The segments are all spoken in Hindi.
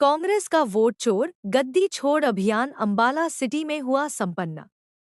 कांग्रेस का वोट चोर गद्दी छोड़ अभियान अंबाला सिटी में हुआ संपन्न।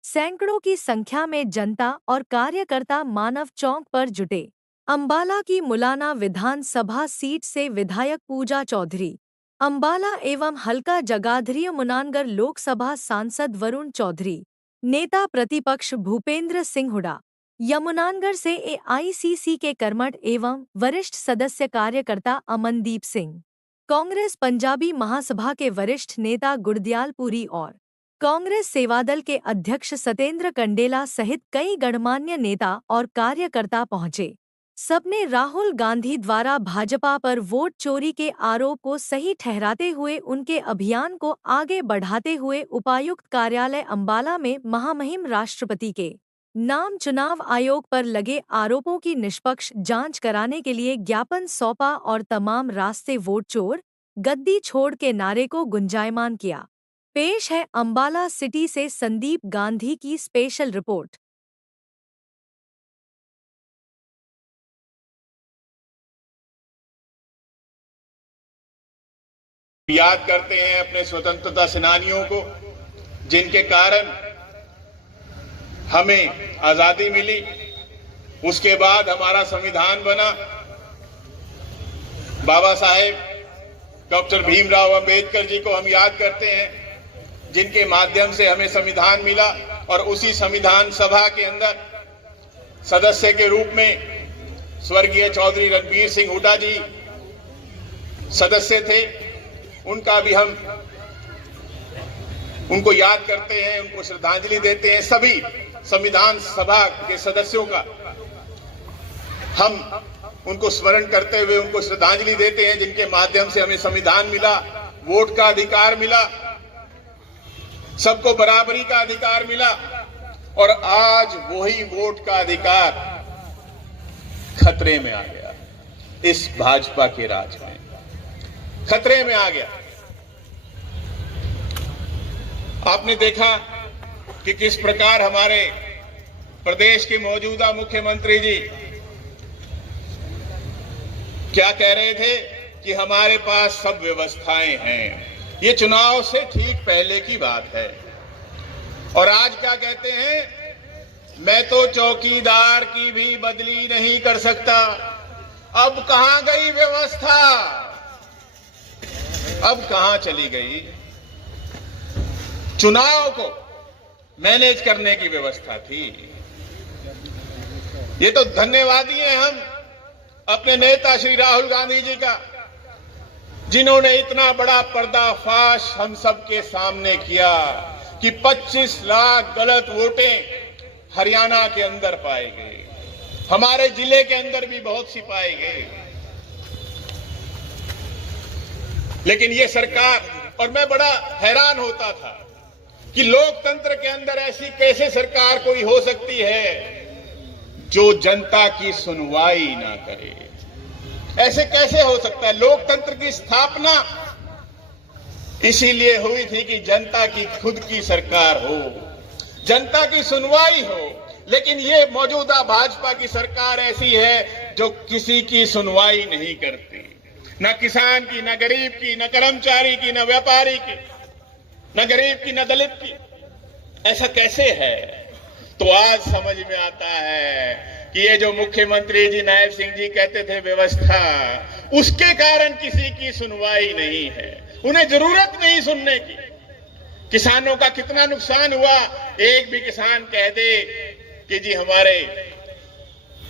सैकड़ों की संख्या में जनता और कार्यकर्ता मानव चौक पर जुटे। अंबाला की मुलाना विधानसभा सीट से विधायक पूजा चौधरी, अंबाला एवं हल्का जगाधरी मुनानगर लोकसभा सांसद वरुण चौधरी, नेता प्रतिपक्ष भूपेंद्र सिंह हुड्डा, यमुनानगर से एआईसीसी के कर्मठ एवं वरिष्ठ सदस्य कार्यकर्ता अमनदीप सिंह, कांग्रेस पंजाबी महासभा के वरिष्ठ नेता गुरदयाल पुरी और कांग्रेस सेवादल के अध्यक्ष सतेंद्र कंडेला सहित कई गणमान्य नेता और कार्यकर्ता पहुंचे। सबने राहुल गांधी द्वारा भाजपा पर वोट चोरी के आरोप को सही ठहराते हुए उनके अभियान को आगे बढ़ाते हुए उपायुक्त कार्यालय अंबाला में महामहिम राष्ट्रपति के नाम चुनाव आयोग पर लगे आरोपों की निष्पक्ष जांच कराने के लिए ज्ञापन सौंपा और तमाम रास्ते वोट चोर गद्दी छोड़ के नारे को गुंजायमान किया। पेश है अंबाला सिटी से संदीप गांधी की स्पेशल रिपोर्ट। याद करते हैं अपने स्वतंत्रता सेनानियों को, जिनके कारण हमें आजादी मिली। उसके बाद हमारा संविधान बना। बाबा साहेब डॉक्टर भीमराव अंबेडकर जी को हम याद करते हैं, जिनके माध्यम से हमें संविधान मिला। और उसी संविधान सभा के अंदर सदस्य के रूप में स्वर्गीय चौधरी रणबीर सिंह हुड्डा जी सदस्य थे। उनका भी हम उनको याद करते हैं, उनको श्रद्धांजलि देते हैं। सभी संविधान सभा के सदस्यों का हम उनको स्मरण करते हुए उनको श्रद्धांजलि देते हैं, जिनके माध्यम से हमें संविधान मिला, वोट का अधिकार मिला, सबको बराबरी का अधिकार मिला। और आज वही वोट का अधिकार खतरे में आ गया। इस भाजपा के राज में खतरे में आ गया। आपने देखा कि किस प्रकार हमारे प्रदेश के मौजूदा मुख्यमंत्री जी क्या कह रहे थे कि हमारे पास सब व्यवस्थाएं हैं। ये चुनाव से ठीक पहले की बात है। और आज क्या कहते हैं, मैं तो चौकीदार की भी बदली नहीं कर सकता। अब कहां गई व्यवस्था? अब कहां चली गई? चुनाव को मैनेज करने की व्यवस्था थी। ये तो धन्यवादी हैं हम अपने नेता श्री राहुल गांधी जी का, जिन्होंने इतना बड़ा पर्दाफाश हम सबके सामने किया कि 25 लाख गलत वोटें हरियाणा के अंदर पाए गए। हमारे जिले के अंदर भी बहुत सी पाए गए। लेकिन ये सरकार, और मैं बड़ा हैरान होता था कि लोकतंत्र के अंदर ऐसी कैसे सरकार कोई हो सकती है जो जनता की सुनवाई ना करे। ऐसे कैसे हो सकता है? लोकतंत्र की स्थापना इसीलिए हुई थी कि जनता की खुद की सरकार हो, जनता की सुनवाई हो। लेकिन ये मौजूदा भाजपा की सरकार ऐसी है जो किसी की सुनवाई नहीं करती, न किसान की, न गरीब की, न कर्मचारी की, न व्यापारी की, न गरीब की, न दलित की। ऐसा कैसे है? तो आज समझ में आता है कि ये जो मुख्यमंत्री जी नायब सिंह जी कहते थे व्यवस्था, उसके कारण किसी की सुनवाई नहीं है। उन्हें जरूरत नहीं सुनने की। किसानों का कितना नुकसान हुआ, एक भी किसान कह दे कि जी हमारे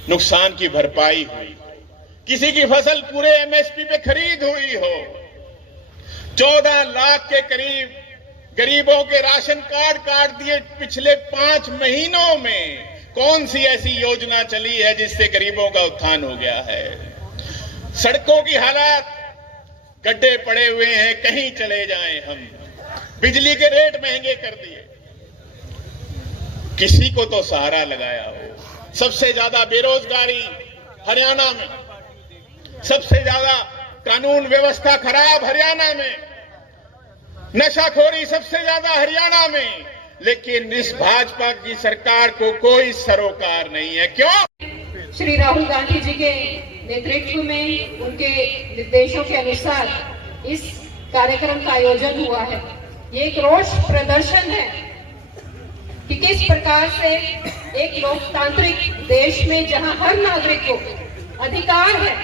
नुकसान की भरपाई हुई, किसी की फसल पूरे एमएसपी पे खरीद हुई हो, 14 लाख के करीब गरीबों के राशन कार्ड काट दिए पिछले 5 महीनों में। कौन सी ऐसी योजना चली है जिससे गरीबों का उत्थान हो गया है? सड़कों की हालत, गड्ढे पड़े हुए हैं, कहीं चले जाएं हम। बिजली के रेट महंगे कर दिए। किसी को तो सहारा लगाया हो। सबसे ज्यादा बेरोजगारी हरियाणा में, सबसे ज्यादा कानून व्यवस्था खराब हरियाणा में, नशाखोरी सबसे ज्यादा हरियाणा में। लेकिन इस भाजपा की सरकार को कोई सरोकार नहीं है। क्यों? श्री राहुल गांधी जी के नेतृत्व में, उनके निर्देशों के अनुसार इस कार्यक्रम का आयोजन हुआ है। ये एक रोष प्रदर्शन है कि किस प्रकार से एक लोकतांत्रिक देश में जहां हर नागरिक को अधिकार है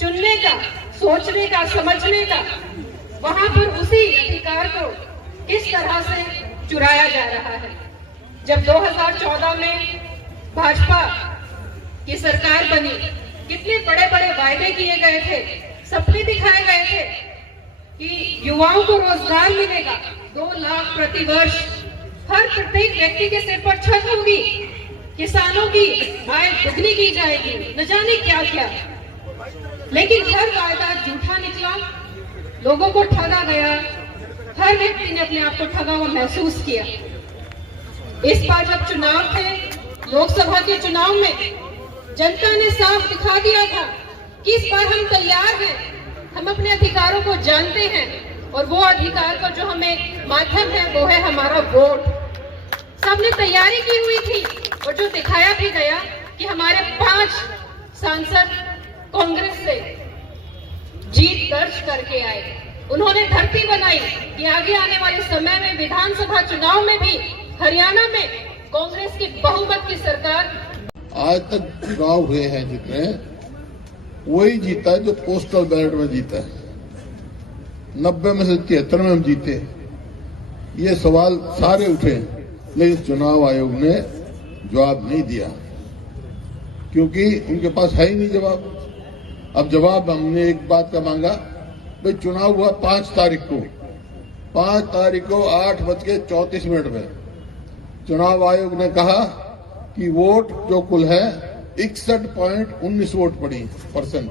चुनने का, सोचने का, समझने का, वहां पर उसी अधिकार को किस तरह से चुराया जा रहा है। जब 2014 में भाजपा की सरकार बनी, कितने बड़े बड़े वायदे किए गए थे, सपने दिखाए गए थे कि युवाओं को रोजगार मिलेगा, 2 लाख प्रति वर्ष, हर प्रत्येक व्यक्ति के सिर पर छत होगी, किसानों की आय दुगनी की जाएगी, न जाने क्या क्या। लेकिन हर वायदा झूठा निकला, लोगों को ठगा गया, हर व्यक्ति ने अपने आप को ठगा हुआ महसूस किया। इस बार जब चुनाव थे, लोकसभा के चुनाव में जनता ने साफ दिखा दिया था कि इस बार हम तैयार हैं, हम अपने अधिकारों को जानते हैं और वो अधिकार का जो हमें माध्यम है वो है हमारा वोट। सबने तैयारी की हुई थी और जो दिखाया भी गया कि हमारे 5 सांसद कांग्रेस से जीत दर्ज करके आए। उन्होंने धरती बनाई कि आगे आने वाले समय में विधानसभा चुनाव में भी हरियाणा में कांग्रेस की बहुमत की सरकार। आज तक चुनाव हुए हैं जितने, वही जीता है जो पोस्टल बैलेट में जीता है। 90 में से 73 में हम जीते। ये सवाल सारे उठे, लेकिन चुनाव आयोग ने जवाब नहीं दिया क्योंकि उनके पास है ही नहीं जवाब। अब जवाब हमने एक बात का मांगा, भाई चुनाव हुआ 5 तारीख को, 5 तारीख को 8:34 में चुनाव आयोग ने कहा कि वोट जो कुल है 61.19 वोट पड़ी %।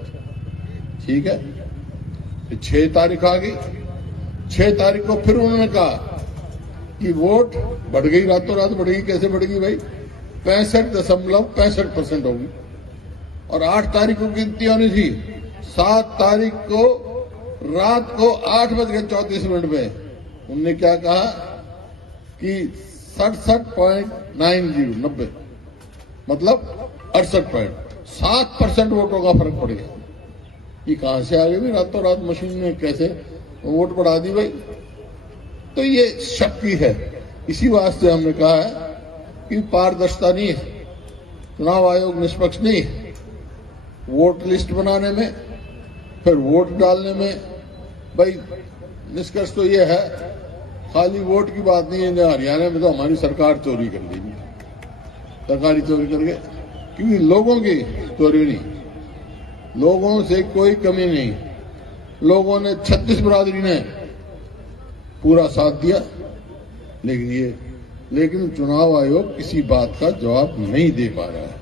ठीक है, 6 तारीख आ गई। 6 तारीख को फिर उन्होंने कहा कि वोट बढ़ गई, रातों रात बढ़ेगी। कैसे बढ़ेगी भाई? 65.65% होगी। और 8 तारीख को गिनती होनी थी। 7 तारीख को रात को 8:34 में उनने क्या कहा कि 67.90 मतलब 68.7% वोटों का फर्क पड़ गया। ये कहां से आ गई भाई? रातों रात मशीन ने कैसे वोट बढ़ा दी भाई? तो ये शक की है। इसी वास्ते हमने कहा है कि पारदर्शिता नहीं है, चुनाव आयोग निष्पक्ष नहीं है। वोट लिस्ट बनाने में, फिर वोट डालने में, भाई निष्कर्ष तो ये है, खाली वोट की बात नहीं है। हरियाणा में तो हमारी सरकार चोरी कर ली, सरकारी चोरी करके, क्योंकि लोगों की चोरी नहीं, लोगों से कोई कमी नहीं। लोगों ने 36 बिरादरी ने पूरा साथ दिया, लेकिन चुनाव आयोग किसी बात का जवाब नहीं दे पा रहा है।